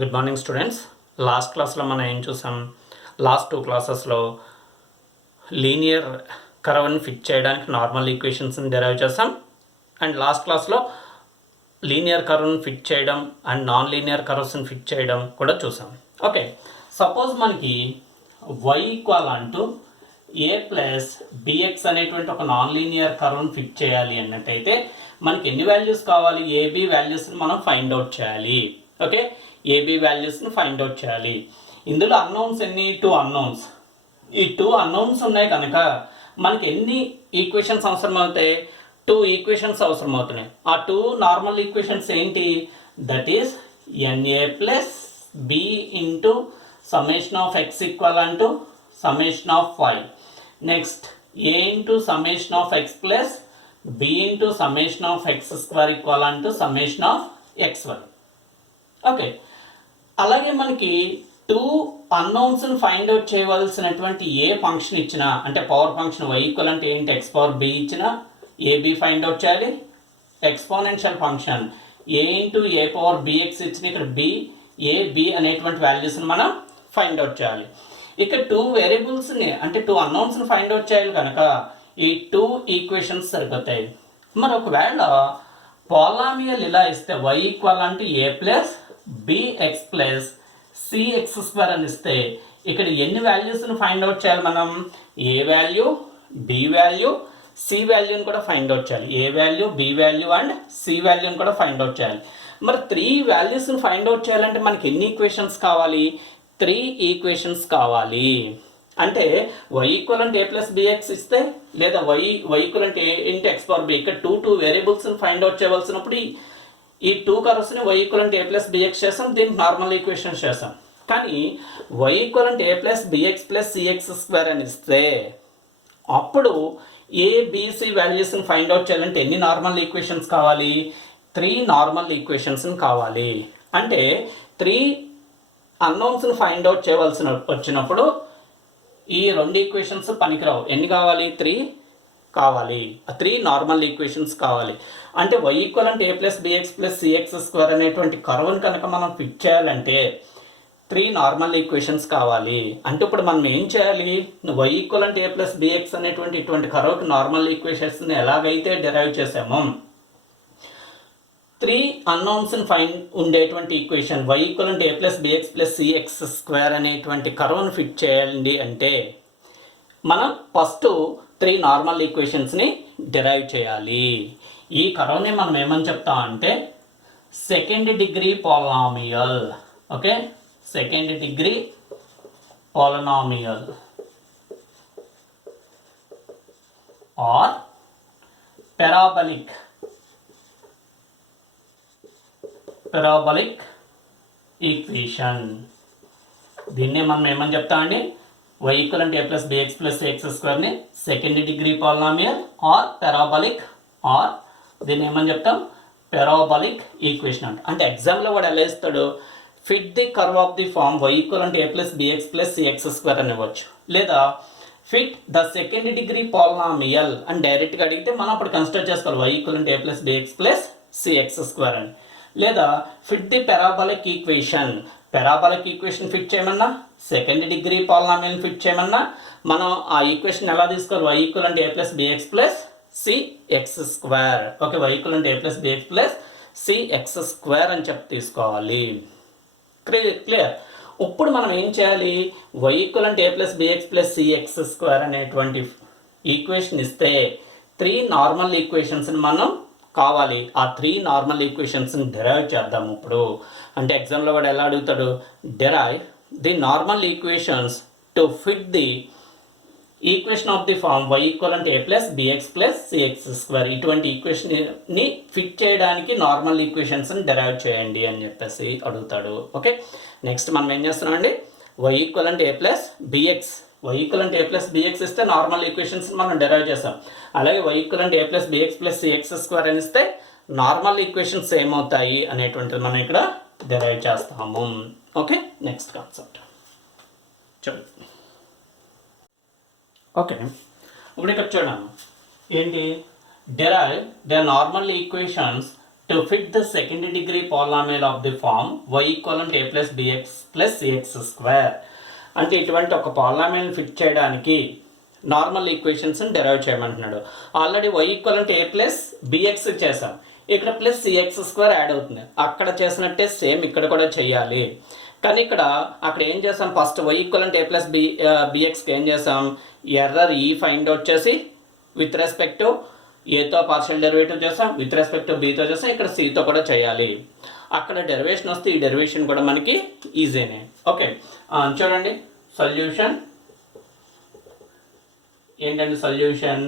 Good morning students. Last క్లాస్లో మనం ఏం చూసాం? లాస్ట్ 2 క్లాసెస్లో లీనియర్ కర్వ్ని ఫిట్ చేయడానికి నార్మల్ ఈక్వేషన్స్ని డెరైవ్ చేసాం. అండ్ లాస్ట్ క్లాస్లో లీనియర్ కర్వ్ని ఫిట్ చేయడం అండ్ నాన్ లీనియర్ కర్వ్స్ని ఫిట్ చేయడం కూడా చూసాం. ఓకే, సపోజ్ మనకి y ఈక్వల్ అంటూ a ప్లస్ bx అనేటువంటి ఒక నాన్ లీనియర్ కర్వ్ని ఫిట్ చేయాలి అన్నట్టయితే మనకి ఎన్ని వాల్యూస్ కావాలి? ఏబి వాల్యూస్ని మనం ఫైండ్ అవుట్ చేయాలి. ఓకే, ఏబి వాల్యూస్ని ఫైండ్ అవుట్ చేయాలి. ఇందులో అన్నౌన్స్ ఎన్ని? 2 అన్నౌన్స్. ఈ 2 అన్నౌన్స్ ఉన్నాయి కనుక మనకి ఎన్ని ఈక్వేషన్స్ అవసరం అవుతాయి? 2 ఈక్వేషన్స్ అవసరం అవుతున్నాయి. ఆ 2 నార్మల్ ఈక్వేషన్స్ ఏంటి? That is n a plus b into summation of x equal అంటూ summation of y. Next a into summation of x plus b into summation of x square equal అంటూ summation of x y వై. Okay, అలాగే మనకి 2 అన్నౌన్స్ని find out చేయవలసినటువంటి ఏ function ఇచ్చినా, అంటే power function y equal అంటే ఏంటి? ఎక్స్ పవర్ బి ఇచ్చినా ఏబి ఫైండ్ అవుట్ చేయాలి. ఎక్స్పోనెన్షియల్ ఫంక్షన్ ఏ ఇంటూ ఏ పవర్ బిఎక్స్ ఇచ్చిన ఇక్కడ బి ఏ బి అనేటువంటి వాల్యూస్ని మనం ఫైండ్ అవుట్ చేయాలి. ఇక్కడ 2 వేరియబుల్స్ని అంటే 2 అన్నౌన్స్ని ఫైండ్ అవుట్ చేయాలి కనుక ఈ 2 ఈక్వేషన్స్ సరిపోతాయి. మరి ఒకవేళ పాలినామియల్ ఇలా ఇస్తే y ఈక్వల్ అంటే a plus b x plus c x square అని ఇస్తే ఇక్కడ ఎన్ని వాల్యూస్ని ఫైండ్ అవుట్ చేయాలి మనం? A value, b value, c వాల్యూని కూడా ఫైండ్ అవుట్ చేయాలి. A value, b value and c వాల్యూని కూడా ఫైండ్ అవుట్ చేయాలి. మరి 3 వాల్యూస్ని ఫైండ్ అవుట్ చేయాలంటే మనకి ఎన్ని ఈక్వేషన్స్ కావాలి? 3 ఈక్వేషన్స్ కావాలి. అంటే y ఈక్వల్ అంటే ఏ ప్లస్ బిఎక్స్ ఇస్తే, లేదా y ఈక్వల్ అంటే ఏ ఇంటూ ఎక్స్ పవర్ బి, ఇక్కడ 2 వేరియబుల్స్ని ఫైండ్ అవుట్ చేయవలసినప్పుడు ఈ 2 కర్వ్స్ని y ఈక్వల్ అంటే ఏ ప్లస్ బిఎక్స్ చేస్తాం, దీనికి నార్మల్ ఈక్వేషన్స్ చేస్తాం. కానీ y ఈక్వల్ అంటే a plus b x plus c x square అని ఇస్తే అప్పుడు ఏబిసి వాల్యూస్ని ఫైండ్ అవుట్ చేయాలంటే ఎన్ని నార్మల్ ఈక్వేషన్స్ కావాలి? 3 నార్మల్ ఈక్వేషన్స్ని కావాలి. అంటే 3 అన్నౌన్స్ని ఫైండ్ అవుట్ చేయవలసిన వచ్చినప్పుడు ఈ 2 ఈక్వేషన్స్ పనికిరావు. ఎన్ని కావాలి? 3 కావాలి. 3 నార్మల్ ఈక్వేషన్స్ కావాలి. అంటే y ఈక్వల్ అంటే a plus b x plus c x square అనేటువంటి కర్వ్ని కనుక మనం ఫిట్ చేయాలంటే 3 నార్మల్ ఈక్వేషన్స్ కావాలి. అంటే ఇప్పుడు మనం ఏం చేయాలి? y ఈక్వల్ అంటే ఏ ప్లస్ బిఎక్స్ అనేటువంటి ఇటువంటి కర్వ్కి నార్మల్ ఈక్వేషన్స్ని ఎలాగైతే డెరైవ్ చేసామో 3 అన్నౌన్స్ని ఫైండ్ ఉండేటువంటి ఈక్వేషన్ y ఈక్వల్ అంటే a plus b x plus c x square అనేటువంటి కర్వ్ని ఫిట్ చేయాలి అంటే మనం ఫస్ట్ 3 నార్మల్ ఈక్వేషన్స్ని డెరైవ్ చేయాలి. ఈ కర్వ్ని మనం ఏమని చెప్తాం అంటే second degree polynomial. Okay, second degree polynomial or parabolic equation. దీన్నే మనం ఏమని చెప్తామండి? y ఈక్వల్ అంటే a plus b x plus c x స్క్వేర్ని second degree polynomial or parabolic, or దీన్ని ఏమని చెప్తాం? పెరాబలిక్ ఈక్వేషన్ అంట. అంటే ఎగ్జామ్లో వాడు ఎలా ఇస్తాడు? Fit the curve of the form y equal అంటే a plus b x plus c x square అని ఇవ్వచ్చు, లేదా fit the second degree polynomial అని డైరెక్ట్గా అడిగితే మనం అప్పుడు కన్సిడర్ చేసుకోవాలి y ఈక్వల్ అంటే a plus b x plus c x square అని, లేదా fit the parabolic equation. Parabolic equation fit చేయమన్నా, సెకండ్ డిగ్రీ పాలినామియల్ ఫిట్ చేయమన్నా మనం ఆ ఈక్వేషన్ ఎలా తీసుకోవాలి? y ఈక్వల్ అంటే a plus b x plus c x square. Okay, y equal అంటే a plus b x plus c x square అని చెప్పి తీసుకోవాలి. క్లియర్? ఇప్పుడు మనం ఏం చేయాలి? y ఈక్వల్ అంటే a plus b x plus c x square అనేటువంటి ఈక్వేషన్ ఇస్తే 3 నార్మల్ ఈక్వేషన్స్ని మనం కావాలి. ఆ 3 నార్మల్ ఈక్వేషన్స్ని డెరైవ్ చేద్దాము ఇప్పుడు. అంటే ఎగ్జామ్లో వాడు ఎలా అడుగుతాడు? Derive the normal equations to fit the equation of the form y equal అంటే a plus b x plus c x square. ఇటువంటి ఈక్వేషన్ని ఫిట్ చేయడానికి నార్మల్ ఈక్వేషన్స్ని డెరైవ్ చేయండి అని చెప్పేసి అడుగుతాడు. ఓకే, నెక్స్ట్ మనం ఏం చేస్తున్నాం అండి? y ఈక్వల్ అంటే a plus b x, y equal అంటే ఏ ప్లస్ బిఎక్స్ ఇస్తే నార్మల్ ఈక్వేషన్స్ని మనం డెరైవ్ చేస్తాం. అలాగే y ఈక్వల్ అంటే a plus b x plus c x square అని ఇస్తే నార్మల్ ఈక్వేషన్స్ ఏమవుతాయి అనేటువంటిది మనం ఇక్కడ డెరైవ్ చేస్తాము. ఓకే, నెక్స్ట్ కాన్సెప్ట్ చూడండి. ఓకే, ఇప్పుడు ఇక్కడ చూడండి ఏంటి? derive the normal equations to fit the second degree polynomial of the form y equivalent a plus bx plus cx square. అంటే ఇటువంటి ఒక పాలినామియల్ ఫిట్ చేయడానికి నార్మల్ ఈక్వేషన్స్ని డెరైవ్ చేయమంటున్నాడు. Already y equivalent a plus bx చేసాం, ఇక్కడ plus cx square yard అవుతుంది. అక్కడ చేసినట్టే సేమ్ ఇక్కడ కూడా చేయాలి. కానీ అక్కడ ఏం చేసాం, first y equivalent a plus bxకి ఏం చేసాం, ఎర్రర్ ఈ ఫైండ్ అవుట్ చేసి విత్ రెస్పెక్ట్ టు ఏతో పార్షియల్ డెరివేటివ్ చేసాం, విత్ రెస్పెక్ట్ టు బీతో చేసాం, ఇక్కడ సితో కూడా చేయాలి. అక్కడ డెరివేషన్ వస్తే ఈ డెరివేషన్ కూడా మనకి ఈజీనే. ఓకే, చూడండి సొల్యూషన్ ఏంటంటే సొల్యూషన్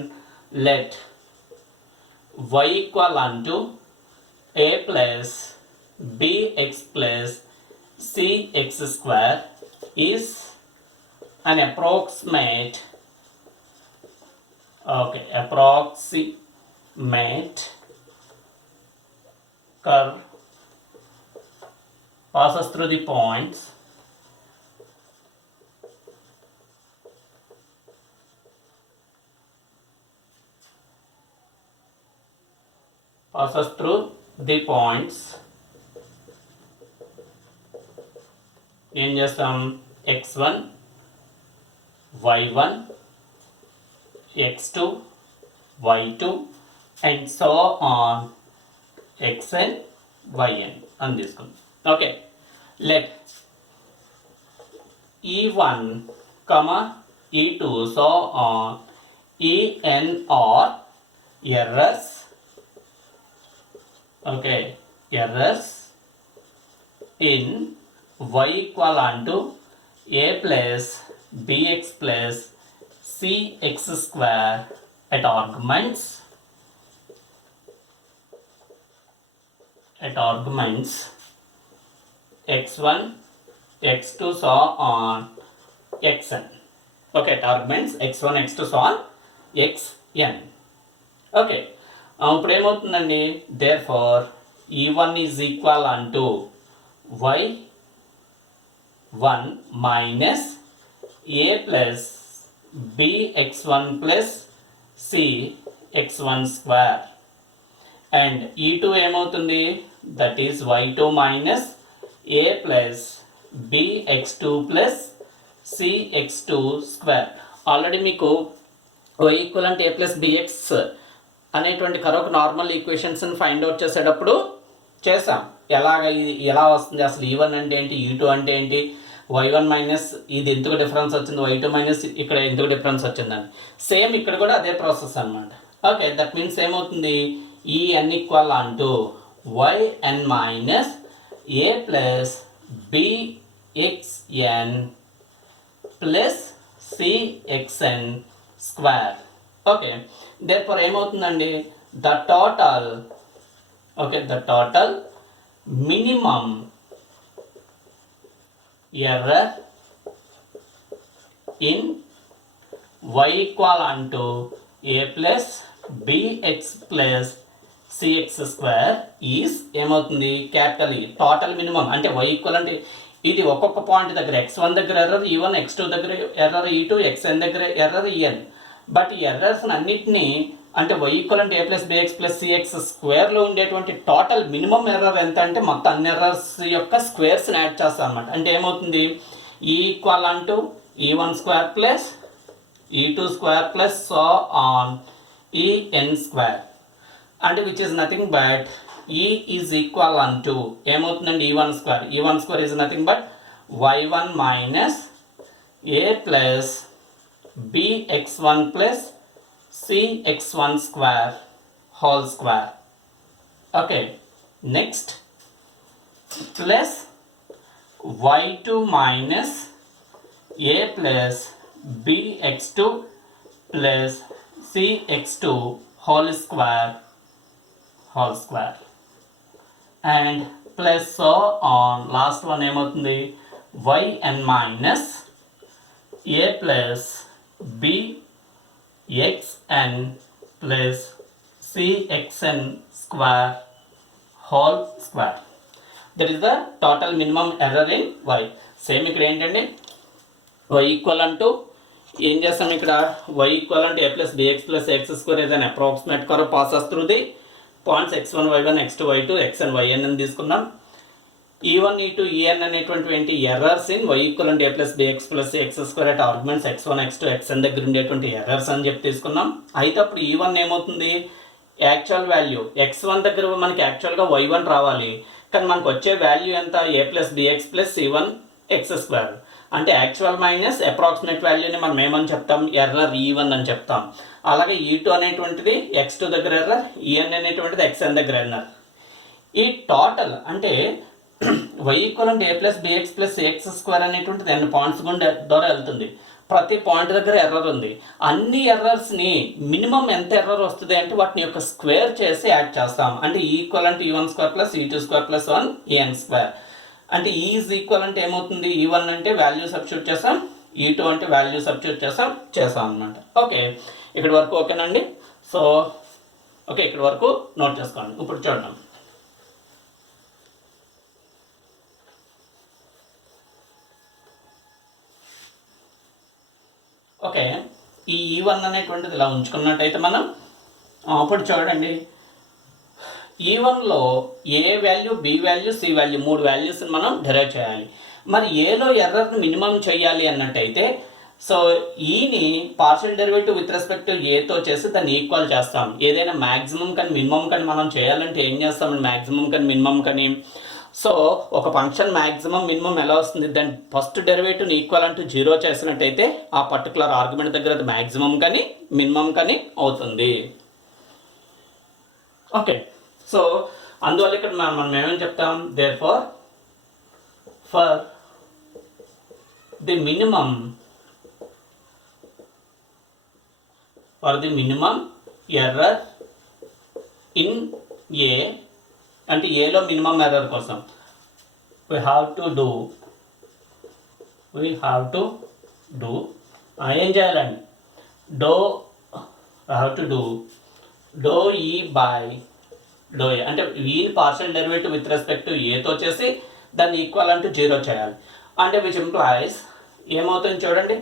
లెట్ y ఈక్వల్ అంటూ a plus bx plus cx square is an approximate curve passes through the points ఏం చేస్తాం, x1 y1 x2 y2 and so on xn yn అని తీసుకుందాం. Okay, let e1 e2 so on en are errors. Okay, errors in y equal to a plus bx plus cx square at arguments x1 x2 so on xn. Okay, at arguments x1 x2 so on xn. Okay, ఇప్పుడు ఏమవుతుందండి, there for e1 is equal అంటూ y1 minus a plus bx1 plus cx1 square and e2 ఏమవుతుంది, that is y2 minus a plus bx2 plus cx2 square. Already మీకు y equivalent a plus bx అనేటువంటి కరోకు normal ఈక్వేషన్స్ని find out చేసేటప్పుడు చేసాం. ఎలా వస్తుంది అసలు, e1 అంటే ఏంటి, e2 అంటే ఏంటి, y1 మైనస్ ఇది ఎందుకు డిఫరెన్స్ వచ్చింది, y2 మైనస్ ఇక్కడ ఎందుకు డిఫరెన్స్ వచ్చిందని. సేమ్ ఇక్కడ కూడా అదే ప్రాసెస్ అనమాట. ఓకే, దట్ మీన్స్ ఏమవుతుంది, en ఈక్వల్ అంటూ yn minus a plus bxn plus cxn square. Okay, therefore ఏమవుతుందండి, the total minimum error in y equal అంటూ a plus bx plus cx square is ఏమవుతుంది, capital e. Total minimum అంటే y equal అంటే ఇది ఒక్కొక్క point దగ్గర x1 దగ్గర error, e1 x2 దగ్గర ఎర్రర్, e2 xn దగ్గర ఎర్రర్, en. బట్ ఈ ఎర్రర్స్ అన్నిటినీ అంటే y equivalent a plus bx plus cx స్క్వేర్లో ఉండేటువంటి టోటల్ మినిమం ఎర్రర్ ఎంత అంటే మొత్తం అన్ని ఎర్రర్స్ యొక్క స్క్వేర్స్ని యాడ్ చేస్తాం అనమాట. అంటే ఏమవుతుంది, ఈ ఈక్వల్ అంటూ e1 square plus e2 square plus so on en square అంటే which is nothing but e is equal అంటూ ఏమవుతుందండి, e1 square is nothing but y1 minus a plus bx1 plus cx1 square whole square. Okay, next plus y2 minus a plus bx2 plus cx2 whole square and plus so on. Last one ఏమవుతుంది, yn minus a plus bxn plus cxn square whole square. That is the total minimum error in y. Same ఇక్కడ ఏంటండి, y equal to ఏం చేస్తాం, ఇక్కడ y equal a plus bx plus x square is an approximate curve passes through the points x1 y1 x2 y2 xn yn అని తీసుకున్నాం. e1 e2 en అనేటువంటివి ఏంటి errors in y equal a plus bx plus x square at arguments x1 x2 xn దగ్గర ఉండేటువంటి errors అని చెప్పి తీసుకున్నాం. అయితే అప్పుడు e1 ఏమవుతుంది, యాక్చువల్ వాల్యూ x1 దగ్గర మనకి యాక్చువల్గా y1 రావాలి, కానీ మనకు వచ్చే వాల్యూ ఎంత a plus bx plus c1 x square, అంటే యాక్చువల్ మైనస్ అప్రాక్సిమేట్ వాల్యూని మనం ఏమని చెప్తాం, ఎర్రర్ e1 అని చెప్తాం. అలాగే e2 అనేటువంటిది x2 దగ్గర ఎర్రర్, en అనేటువంటిది xn దగ్గర ఎర్రర్. ఈ టోటల్ అంటే y equal a plus bx plus x square అనేటువంటిది n పాయింట్స్ ద్వారా వెళ్తుంది. ప్రతి పాయింట్ దగ్గర ఎర్రర్ ఉంది. అన్ని ఎర్రర్స్ని మినిమం ఎంత ఎర్రర్ వస్తుంది అంటే వాటిని యొక్క స్క్వేర్ చేసి యాడ్ చేస్తాం. అంటే ఈక్వల్ అంటే e1 square plus e2 square plus 1 en square. అంటే ఈ ఈజ్ ఈక్వల్ అంటే ఏమవుతుంది, e1 అంటే వాల్యూ సబ్స్టిట్యూట్ చేస్తాం, e2 అంటే వాల్యూ సబ్స్టిట్యూట్ చేస్తాం అనమాట. ఓకే, ఇక్కడ వరకు ఓకేనండి. సో ఓకే, ఇక్కడ వరకు నోట్ చేసుకోండి. ఇప్పుడు చూడండి, ఓకే, ఈ e1 అనేటువంటిది ఇలా ఉంచుకున్నట్టయితే మనం అప్పుడు చూడండి, e1లో a value, b value, c value 3 వాల్యూస్ని మనం డెరైవ్ చేయాలి. మరి ఏలో ఎర్రర్ని మినిమం చేయాలి అన్నట్టయితే సో ఈని partial derivative with respect to ఏతో చేసి దాన్ని ఈక్వల్ చేస్తాం. ఏదైనా మ్యాక్సిమం కానీ మినిమం కానీ మనం చేయాలంటే ఏం చేస్తాం, మ్యాక్సిమం కానీ మినిమం కానీ. సో ఒక ఫంక్షన్ మ్యాక్సిమం మినిమం ఎలా వస్తుంది, దాని ఫస్ట్ డెరివేటివ్ని ఈక్వల్ అంటూ 0 చేసినట్టయితే ఆ పర్టికులర్ ఆర్గ్యుమెంట్ దగ్గర అది మ్యాక్సిమం కానీ మినిమం కానీ అవుతుంది. ఓకే, సో అందువల్ల ఇక్కడ మనం ఏమని చెప్తాం, there for the minimum error in a, అంటే ఏలో మినిమం ఎర్రర్ కోసం we have to do ఏం చేయాలండి, డో ఈ బై డో ఏ, అంటే ఈ partial derivative with respect to ఏతో చేసి దాన్ని ఈక్వల్ అంటూ 0 చేయాలి. అంటే విచ్ ఇంప్లాయిస్ ఏమవుతుంది చూడండి,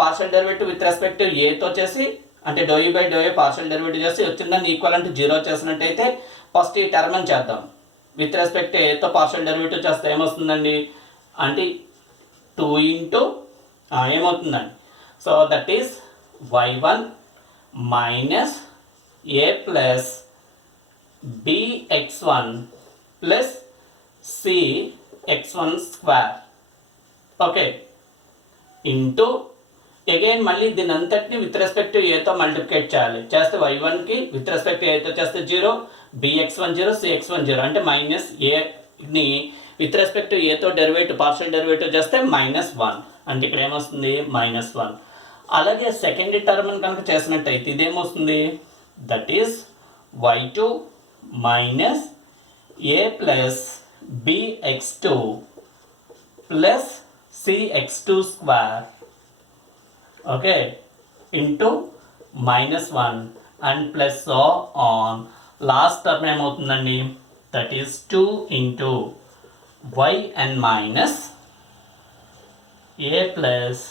partial derivative with respect to ఏతో చేసి అంటే డో ఈ బై డో ఏ పార్షియల్ డెరివేటివ్ చేసి వచ్చిందాన్ని ఈక్వల్ అంటూ 0 చేసినట్టయితే ఫస్ట్ ఈ టర్మ్ అని చేద్దాం. విత్ రెస్పెక్ట్ టు ఏతో పార్షియల్ డెరివేటివ్ చేస్తే ఏమొస్తుందండి అంటే 2 ఇంటూ ఏమవుతుందండి, so that is y1 minus a plus bx1 plus cx1 square. Okay, into again మళ్ళీ దీని అంతటిని విత్ రెస్పెక్ట్ టు ఏతో మల్టిప్లికేట్ చేయాలి. చేస్తే y1కి విత్ రెస్పెక్ట్ టు ఏతో చేస్తే 0, bx1 0, cx1 0, అంటే మైనస్ ఏని విత్ రెస్పెక్ట్ టు ఏతో డెరివేటివ్ పార్షియల్ డెరివేటివ్ చేస్తే -1, అంటే ఇక్కడ ఏమొస్తుంది -1. అలాగే సెకండ్ టర్మ్ కనుక చేసినట్టయితే ఇదేమొస్తుంది, that is y2 minus a plus bx2 plus cx2 square. Okay, into -1 and plus on last term ఏమవుతుందండి, that is 2 into yn minus a plus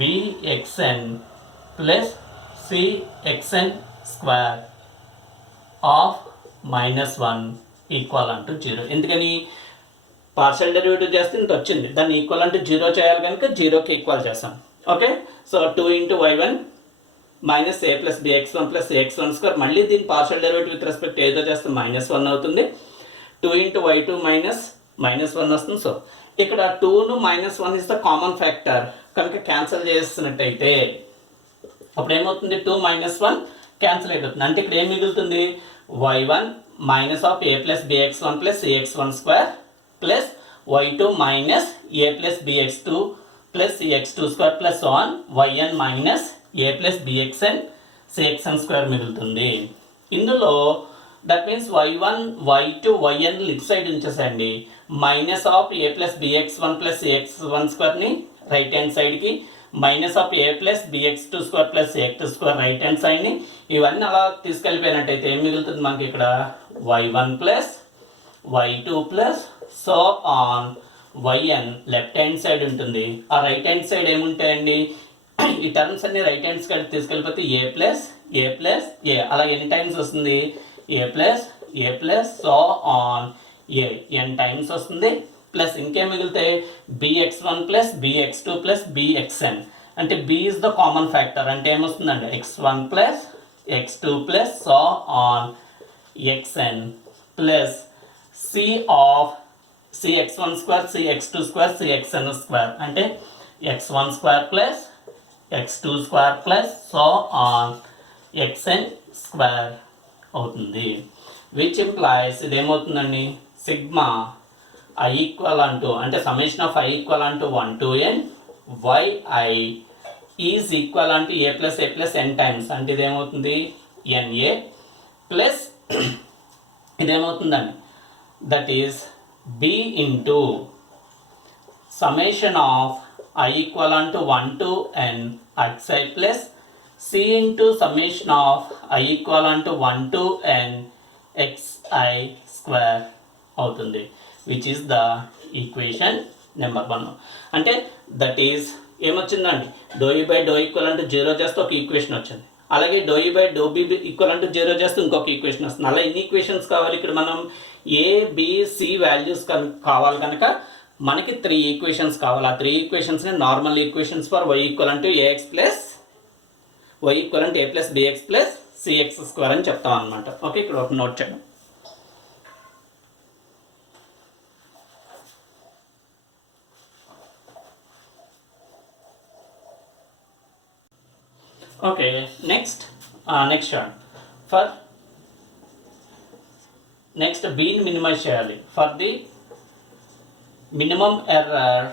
bxn plus cxn square of -1 equal అంటూ 0. ఎందుకని partial derivative చేస్తే ఇంత వచ్చింది, దాన్ని equal అంటూ 0 చేయాలి కనుక 0కి ఈక్వల్ చేస్తాం. Okay, so 2 into y1 minus a plus bx1 plus cx1 square, మళ్ళీ దీని పార్షియల్ డెరివేటివ్ విత్ రెస్పెక్ట్ ఏదో చేస్తే -1 అవుతుంది. 2 ఇంటూ y2 -1 వస్తుంది. సో ఇక్కడ 2ను -1 ఇస్ ద కామన్ ఫ్యాక్టర్ కనుక క్యాన్సిల్ చేసినట్టయితే అప్పుడు ఏమవుతుంది, 2 -1 క్యాన్సిల్ అయిపోతుంది. అంటే ఇక్కడ ఏం మిగులుతుంది, y1 minus of a plus bx1 plus cx1 square plus y2 minus a plus bx2 plus cx2 square plus yn minus a plus bxn cxn square మిగులుతుంది. ఇందులో that means y1 y2 yn left side ఉంచేసండి, minus of a plus bx1 plus cx1 స్క్వేర్ని right hand సైడ్కి, minus of a plus bx2 square plus cx2 square right hand సైడ్ని, ఇవన్నీ అలా తీసుకెళ్ళిపోయినట్టయితే ఏం మిగులుతుంది మనకి ఇక్కడ y1 plus y2 plus so on yn left hand side ఉంటుంది. ఆ రైట్ హ్యాండ్ సైడ్ ఏముంటాయండి, ఈ టర్మ్స్ అన్ని రైట్ హ్యాండ్ సైడ్ తీసుకెళ్ళిపోతే ఏ ప్లస్ ఏ, అలా ఎన్ని టైమ్స్ వస్తుంది, a plus so on n times వస్తుంది. ప్లస్ ఇంకేం మిగులుతాయి bx1 plus bx2 plus bxn. అంటే b is the common factor. అంటే ఏమొస్తుందండి x1 plus x2 plus so on xn plus c of cx1 square cx2 square cxn square. అంటే x1 square plus x2 square plus so on xn square అవుతుంది. Which implies ఇదేమవుతుందండి sigma i equal to అంటే summation of i equal to 1 to n yi is equal to a plus n times. అంటే ఇదేమవుతుంది na plus ఇదేమవుతుందండి that is b into summation of i equal to 1 to n xi plus c into summation of i equal to 1 to n xi square అవుతుంది. Which is the equation number 1. అంటే that is ఏమొచ్చిందండి do ఈ by do equal to 0 చేస్తే ఒక equation వచ్చింది. అలాగే do ఈ by do b equal to 0 చేస్తే ఇంకొక ఈక్వేషన్ వస్తుంది. అలా ఎన్ని ఈక్వేషన్స్ కావాలి ఇక్కడ మనం A, B, C వాల్యూస్ కావాలి కనుక మనకి 3 ఈక్వేషన్స్ కావాలి. ఆ 3 ఈక్వేషన్స్ని normal equations for y equal to ax plus y equal to a plus bx plus cx square అని చెప్తాం అనమాట. ఓకే, ఇక్కడ ఒక నోట్ చేయండి. Okay, next one. For next b ని మినిమైజ్ చేయాలి. For the minimum error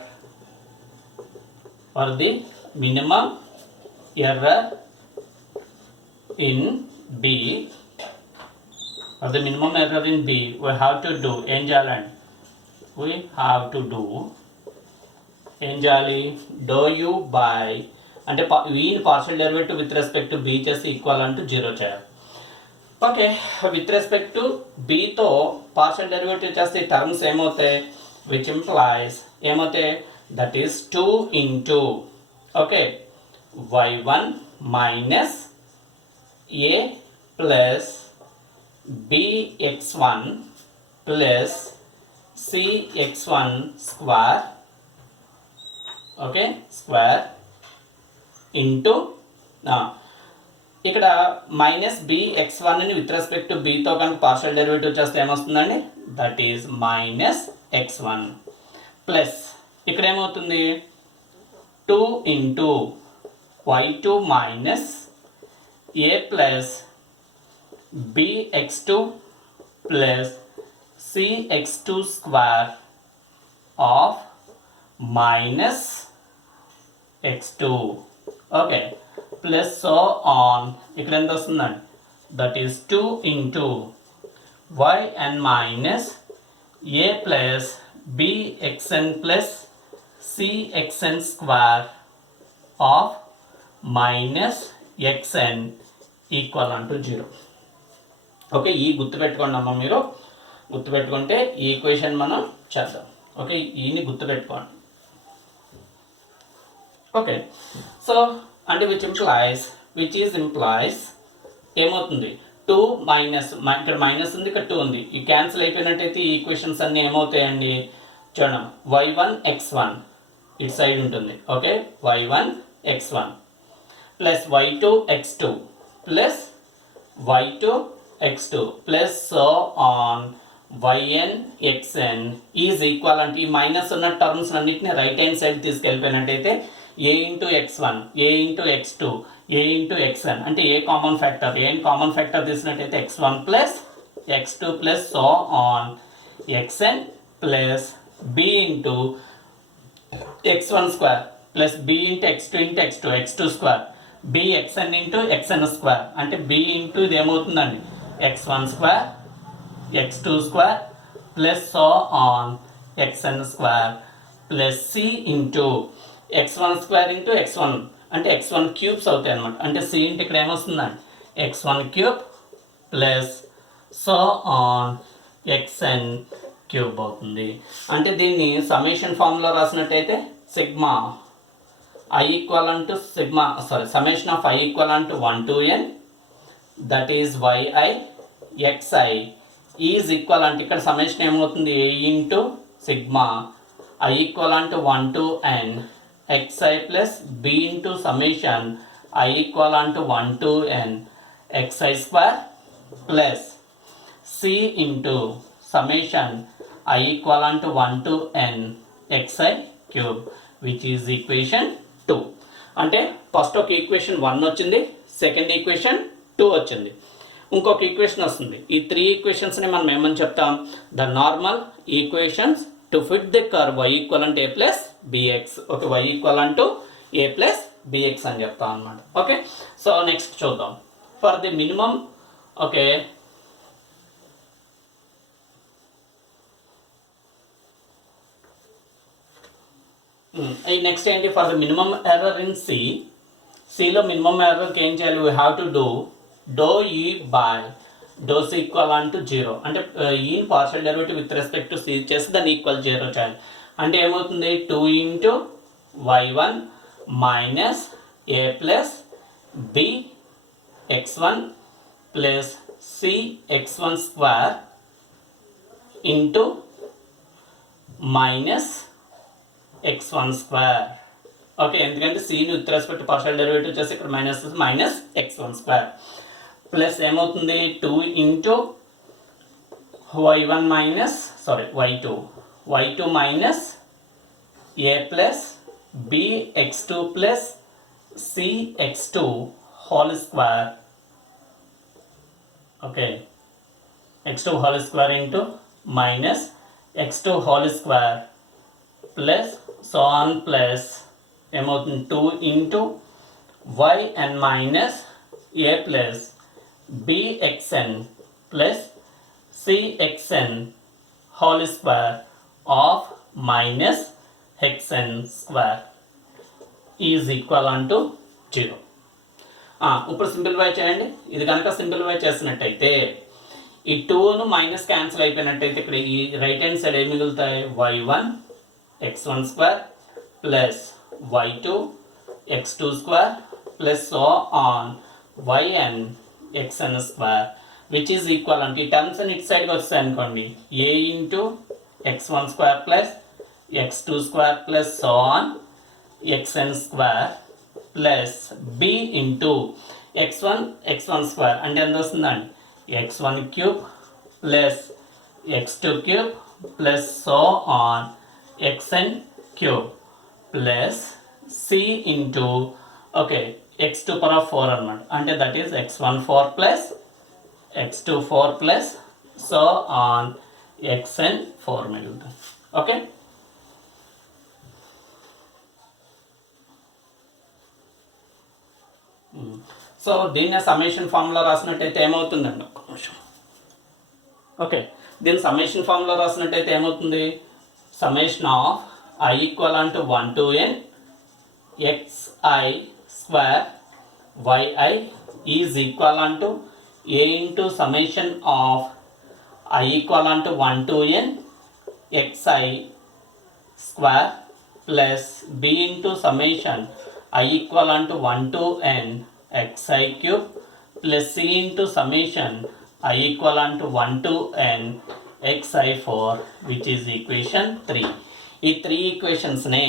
in b we have to do ఏం చేయాలండి ఏం చేయాలి డో యూ బై అంటే వీని partial derivative with respect to b చేసి ఈక్వల్ అంటూ 0 చేయాలి. ఓకే, విత్ రెస్పెక్ట్ టు బీతో పార్షియల్ డెరివేటివ్ చేస్తే టర్మ్స్ ఏమవుతాయి విచ్ ఇంప్లాయిస్ ఏమవుతాయి that is 2 into okay y1 minus a plus bx1 plus cx1 square okay square into ఇక్కడ minus bx1ని with respect to బీతో కనుక పార్షియల్ డెరివేటివ్ చేస్తే ఏమొస్తుందండి that is minus x1 plus ఇక్కడ ఏమవుతుంది 2 into y2 minus a plus bx2 plus cx2 square of minus x2 okay plus so on ఇక్కడ ఎంత వస్తుందండి that is 2 into yn minus a plus bxn plus cxn square of minus xn equal అంటూ 0. Okay, ఈ గుర్తుపెట్టుకోండి అమ్మ, మీరు గుర్తుపెట్టుకుంటే ఈ ఈక్వేషన్ మనం చేద్దాం. ఓకే, ఈని గుర్తుపెట్టుకోండి. ఓకే, సో అంటే విచ్ ఇంప్లాయిస్ ఏమవుతుంది 2 మైనస్ ఇక్కడ మైనస్ ఉంది ఇక్కడ 2 ఉంది, ఈ క్యాన్సిల్ అయిపోయినట్టయితే ఈ ఈక్వేషన్స్ అన్నీ ఏమవుతాయండి చూడండి y1 x1 ఇటు సైడ్ ఉంటుంది. Okay, y1 x1 plus y2 x2 plus y2 x2 plus so on yn xn is equal అంటే ఈ మైనస్ ఉన్న టర్మ్స్ అన్నిటిని రైట్ హ్యాండ్ సైడ్ తీసుకెళ్ళిపోయినట్టయితే a into x1 a into x2 a into xn అంటే a common factor తీసినట్టయితే x1 plus x2 plus so on xn plus b into x1 square plus b into x2 x2 square b xn into xn square అంటే b into ఇది ఏమవుతుందండి x1 square x2 square plus so on xn square plus c into x1 square into x1 అంటే x1 cubes అవుతాయి అనమాట. అంటే c into ఇక్కడ ఏమొస్తుందండి x1 cube plus so on xn cube అవుతుంది. అంటే దీన్ని సమ్మేషన్ ఫామ్లో రాసినట్టయితే sigma i equal to summation of i equal to 1 to n that is yi xi is equal అంటే ఇక్కడ సమ్మేషన్ ఏమవుతుంది a into sigma i equal to 1 to n xi plus b into summation i equal to 1 to n xi స్క్వేర్ plus c into summation i equal to 1 to n xi cube which is equation 2. అంటే first ఒక equation 1 వచ్చింది, second equation 2 వచ్చింది, ఇంకొక equation వస్తుంది. ఈ 3 ఈక్వేషన్స్ని మనం ఏమని చెప్తాం? The normal equations to fit the curve y equal a plus bx. Okay, y equal to a plus bx అని చెప్తాం అనమాట. ఓకే, సో నెక్స్ట్ చూద్దాం. For the minimum, okay, next ఏంటి? For the minimum error in సిలో minimum ఎర్రర్కి ఏం చేయాలి? We have to do డో ఈ బై డో సి ఈక్వల్ టు 0. అంటే ఈని partial derivative with respect to c చేసి దాన్ని ఈక్వల్ 0 చేయాలి. అంటే ఏమవుతుంది? 2 into y1 minus a plus b x1 plus c x1 square into minus x1 square. Okay, ఎందుకంటే సిని విత్ రెస్పెక్ట్ పార్షియల్ డెరివేటివ్ చేసి ఇక్కడ మైనస్ x1 స్క్వేర్ ప్లస్ ఏమవుతుంది? 2 into y1 minus y2 minus a plus b x2 plus c x2 whole square. Okay, x2 whole square into minus x2 whole square plus so on plus ఏమవుతుంది? 2 into yn minus a plus bxn plus cxn whole square of minus xn square is equal to 0. ఇప్పుడు simplify చేయండి. ఇది కనుక simplify చేసినట్టయితే ఈ 2ను minus cancel అయిపోయినట్టయితే ఇక్కడ ఈ right hand side ఏమి మిగులుతాయి? y1 x1 square plus y2 x2 square plus so on yn xn square which is equal అంటే ఈ టర్మ్స్ అని ఇటు సైడ్కి వస్తాయి అనుకోండి. a into x1 square plus x2 square plus so on xn square plus b into x1 square అంటే ఎంత వస్తుందండి? x1 cube plus x2 cube plus so on xn cube plus c into okay x2 power 4 అనమాట. అంటే that is x1 4 plus x2 4 plus so on xn 4 మిగులుతుంది. Okay, so దీన్ని summation formula రాసినట్టయితే ఏమవుతుందండి? ఒక్క నిమిషం. ఓకే, దీన్ని సమ్మేషన్ ఫార్ములా రాసినట్టయితే ఏమవుతుంది? Summation of i equal to 1 to n xi square yi is equal to a into summation of i equal to 1 to n xi స్క్వేర్ plus b into summation i equal to 1 to n xi cube plus c into summation i equal to 1 to n xi4 which is equation 3. ఈ 3 ఈక్వేషన్స్నే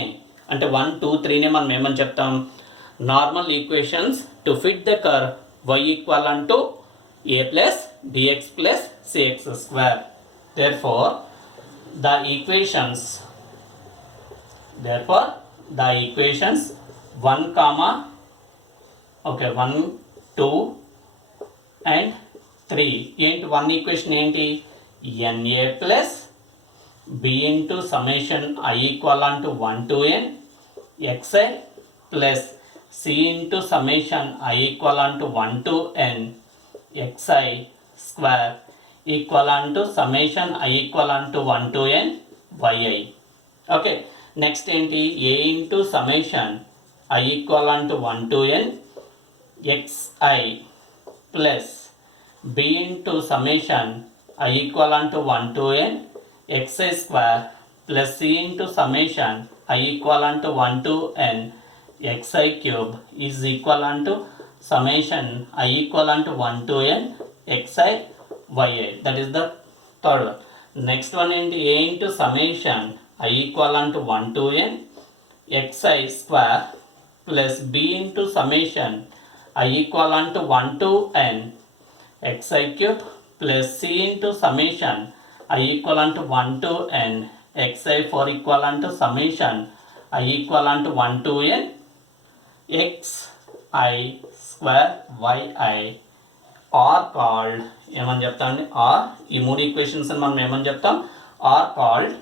అంటే 1 2 3నే మనం ఏమని చెప్తాం? Normal equations to fit the curve y equal to a plus bx plus cx square. therefore the equations 1 comma 1 2 and 3 ఏంటి? 1 equation ఏంటి? na plus b into summation i equal to 1 to n xi plus c into summation i equal to 1 to n xi square equal to summation i equal to 1 to n yi. Okay, next ఏంటి? a into summation i equal to 1 to n xi plus b into summation i equal to 1 to n xi స్క్వేర్ plus c into summation i equal to 1 to n xi cube is equal to summation i equal to 1 to n xi yi. That is the third one. Next one ఏంటి a into summation I equivalent to 1 to n xi square plus b into summation I equivalent to 1 to n xi cube plus c into summation I equivalent to 1 to n xi for equivalent to summation I equivalent to 1 to n xi square yi are called ఏమని చెప్తామండి are ఈ మూడు equations మనం ఏమని చెప్తాం are called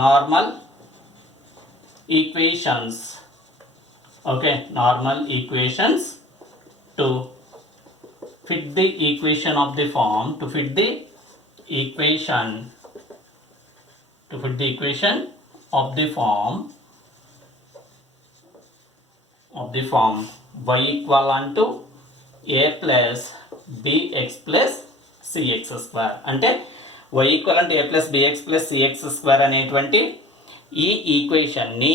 normal equations. Okay, normal equations to fit the equation of the form to fit the equation of the form y equivalent to a plus bx plus cx square. అంటే y equivalent to a plus bx plus cx square అనేటువంటి ఈ ఈక్వేషన్ని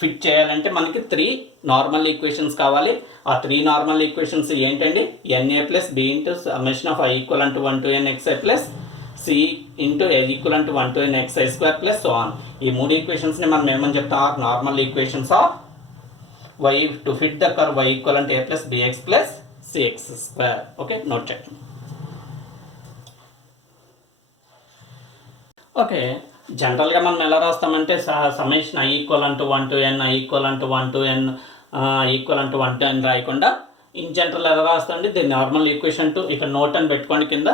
fit చేయాలంటే మనకి 3 normal equations కావాలి. ఆ 3 normal equations ఏంటండి na plus b into summation of i equal to 1 to n xi plus c into a equal to 1 to n xi స్క్వేర్ plus so on. ఈ మూడు ఈక్వేషన్స్ని మనం ఏమని చెప్తాం normal equations of y to fit the curve y equal to a plus bx plus cx square. Okay, note చేయండి. Okay, జనరల్గా మనం ఎలా రాస్తామంటే summation i equal to 1 to n i equal to 1 to n equal to 1 to n రాయకుండా in general ఎలా రాస్తామండి the normal equation to ఇక్కడ note అని పెట్టుకోండి కింద.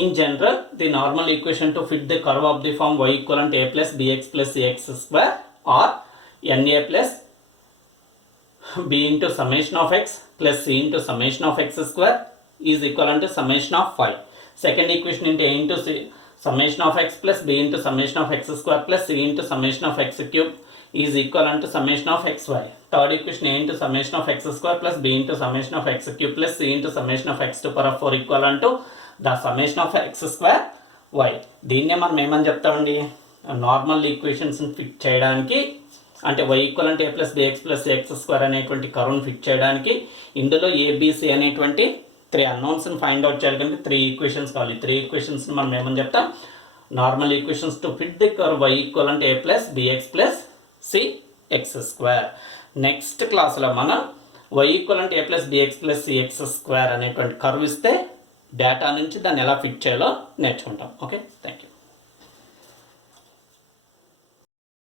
In general the normal equation to fit the curve of the form y equal to a plus bx plus cx square are na plus b into summation of x plus c into summation of x square is equal to summation of 5. Second equation into a into c summation of x plus b into summation of x square plus c into summation of x cube is equivalent to summation of xy. Third equation a into summation of x square plus b into summation of x cube plus c into summation of x to power 4 equivalent to the summation of x square y. దీన్నే మనం ఏమని చెప్తామండి normal ఈక్వేషన్స్ని fit చేయడానికి అంటే y equal to a plus bx plus x square అనేటువంటి కర్వ్ని fit చేయడానికి ఇందులో abc అనేటువంటి 3 అన్నోన్స్ని ఫైండ్ అవుట్ చేయాలి కనుక 3 ఈక్వేషన్స్ కావాలి. 3 ఈక్వేషన్స్ని మనం ఏమని చెప్తాం normal equations to fit the curve y equal to a plus bx plus cx square. Next క్లాస్లో మనం y equal to a plus bx plus cx square అనేటువంటి కర్వ్ ఇస్తే డేటా నుంచి దాన్ని ఎలా ఫిట్ చేయాలో నేర్చుకుంటాం. Okay, thank you.